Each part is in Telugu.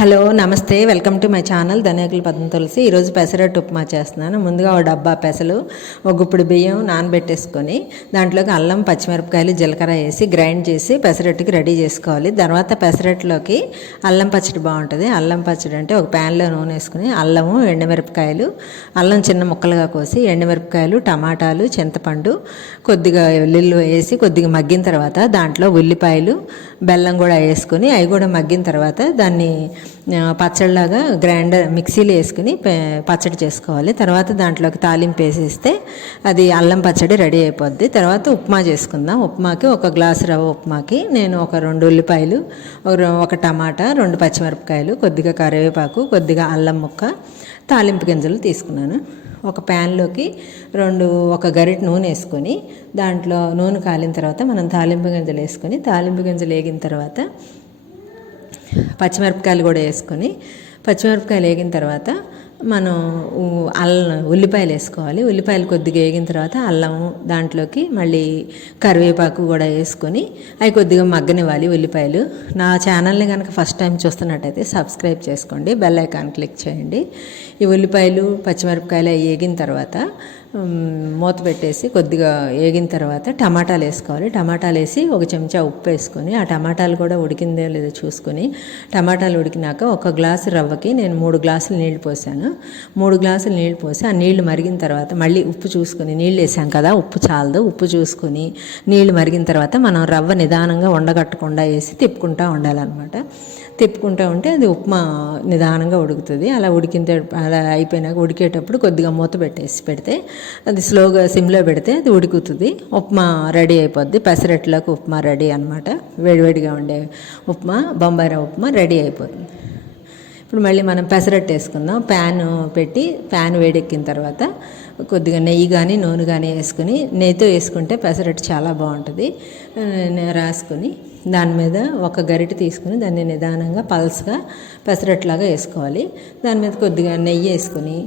హలో నమస్తే, welcome to my channel Dhaniyakula Padma Tulasi. ఈరోజు పెసరట్టు ఉప్మా చేస్తున్నాను. ముందుగా ఒక డబ్బా పెసలు, ఒక గుప్పుడు బియ్యం నానబెట్టేసుకొని దాంట్లోకి అల్లం, పచ్చిమిరపకాయలు, జీలకర్ర వేసి గ్రైండ్ చేసి పెసరట్టుకి రెడీ చేసుకోవాలి. తర్వాత పెసరట్టులోకి అల్లం పచ్చడి బాగుంటుంది. అల్లం పచ్చడి అంటే ఒక ప్యాన్లో నూనె వేసుకుని అల్లము, ఎండుమిరపకాయలు, అల్లం చిన్న ముక్కలుగా కోసి, ఎండుమిరపకాయలు, టమాటాలు, చింతపండు, కొద్దిగా వెల్లుల్లి వేసి కొద్దిగా మగ్గిన తర్వాత దాంట్లో ఉల్లిపాయలు, బెల్లం కూడా వేసుకొని అవి కూడా మగ్గిన తర్వాత దాన్ని పచ్చడిలాగా గ్రైండర్ మిక్సీలో వేసుకుని పచ్చడి చేసుకోవాలి. తర్వాత దాంట్లోకి తాలింపు వేసేస్తే అది అల్లం పచ్చడి రెడీ అయిపోద్ది. తర్వాత ఉప్మా చేసుకుందాం. ఉప్మాకి ఒక గ్లాసు రవ్వ ఉప్మాకి నేను ఒక 2 ఉల్లిపాయలు, ఒక టమాటా, 2 పచ్చిమిరపకాయలు, కొద్దిగా కరివేపాకు, కొద్దిగా అల్లం ముక్క, తాలింపు గింజలు తీసుకున్నాను. ఒక ప్యాన్లోకి ఒక గరిటె నూనె వేసుకొని దాంట్లో నూనె కాలిన తర్వాత మనం తాలింపు గింజలు వేసుకొని, తాలింపు గింజలు వేగిన తర్వాత పచ్చిమిరపకాయలు కూడా వేసుకొని, పచ్చిమిరపకాయలు వేగిన తర్వాత మనం ఉల్లిపాయలు వేసుకోవాలి. ఉల్లిపాయలు కొద్దిగా వేగిన తర్వాత అల్లము, దాంట్లోకి మళ్ళీ కరివేపాకు కూడా వేసుకొని అవి కొద్దిగా మగ్గనివ్వాలి. ఉల్లిపాయలు నా ఛానల్ని కనుక ఫస్ట్ టైం చూస్తున్నట్టయితే సబ్స్క్రైబ్ చేసుకోండి, బెల్ ఐకాన్ క్లిక్ చేయండి. ఈ ఉల్లిపాయలు, పచ్చిమిరపకాయలు వేగిన తర్వాత మూత పెట్టేసి కొద్దిగా వేగిన తర్వాత టమాటాలు వేసుకోవాలి. టమాటాలు వేసి ఒక చెంచా ఉప్పు వేసుకొని ఆ టమాటాలు కూడా ఉడికిందో లేదో చూసుకొని, టమాటాలు ఉడికినాక ఒక గ్లాసు రవ్వకి నేను 3 గ్లాసులు నీళ్లు పోసాను. 3 గ్లాసులు నీళ్లు పోసి ఆ నీళ్లు మరిగిన తర్వాత మళ్ళీ ఉప్పు చూసుకొని, నీళ్ళు వేసాం కదా ఉప్పు చాలదు, ఉప్పు చూసుకొని నీళ్లు మరిగిన తర్వాత మనం రవ్వ నిదానంగా ఉండగట్టకుండా వేసి తిప్పుకుంటూ ఉండాలన్నమాట. తిప్పుకుంటూ ఉంటే అది ఉప్మా నిదానంగా ఉడుకుతుంది. అలా అయిపోయినాక ఉడికేటప్పుడు కొద్దిగా మూత పెడితే అది స్లోగా సిమ్లో పెడితే అది ఉడుకుతుంది. ఉప్మా రెడీ అయిపోద్ది. పెసరట్లోకి ఉప్మా రెడీ అనమాట. వేడివేడిగా ఉండే ఉప్మా, బొంబాయి రవ్వ ఉప్మా రెడీ అయిపోతుంది. ఇప్పుడు మళ్ళీ మనం పెసరట్టు వేసుకుందాం. ప్యాన్ వేడెక్కిన తర్వాత కొద్దిగా నెయ్యి కానీ నూనె కానీ వేసుకుని, నెయ్యితో వేసుకుంటే పెసరట్టు చాలా బాగుంటుంది. రాసుకొని దాని మీద ఒక గరిటె తీసుకుని దాన్ని నిదానంగా పల్స్గా పెసరట్లాగా వేసుకోవాలి. దాని మీద కొద్దిగా నెయ్యి వేసుకొని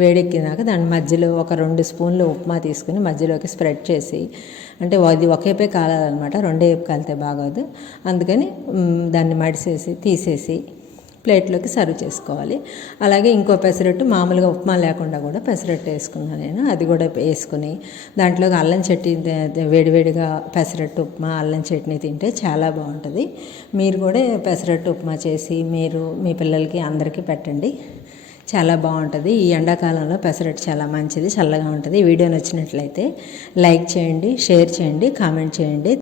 వేడెక్కినాక దాని మధ్యలో ఒక 2 స్పూన్లు ఉప్మా తీసుకుని మధ్యలోకి స్ప్రెడ్ చేసి, అంటే అది ఒకేపే కాలాలన్నమాట, రెండే వైపు కాలితే బాగోదు. అందుకని దాన్ని తీసేసి ప్లేట్లోకి సర్వ్ చేసుకోవాలి. అలాగే ఇంకో పెసరట్టు మామూలుగా ఉప్మా లేకుండా కూడా పెసరట్టు వేసుకున్నాను నేను. అది కూడా వేసుకుని దాంట్లోకి అల్లం చట్నీ, వేడివేడిగా పెసరట్టు ఉప్మా, అల్లం చట్నీ తింటే చాలా బాగుంటుంది. మీరు కూడా పెసరట్టు ఉప్మా చేసి మీరు మీ పిల్లలకి అందరికీ పెట్టండి, చాలా బాగుంటుంది. ఈ ఎండాకాలంలో పెసరట్టు చాలా మంచిది, చల్లగా ఉంటుంది. వీడియో నచ్చినట్లయితే లైక్ చేయండి, షేర్ చేయండి, కామెంట్ చేయండి.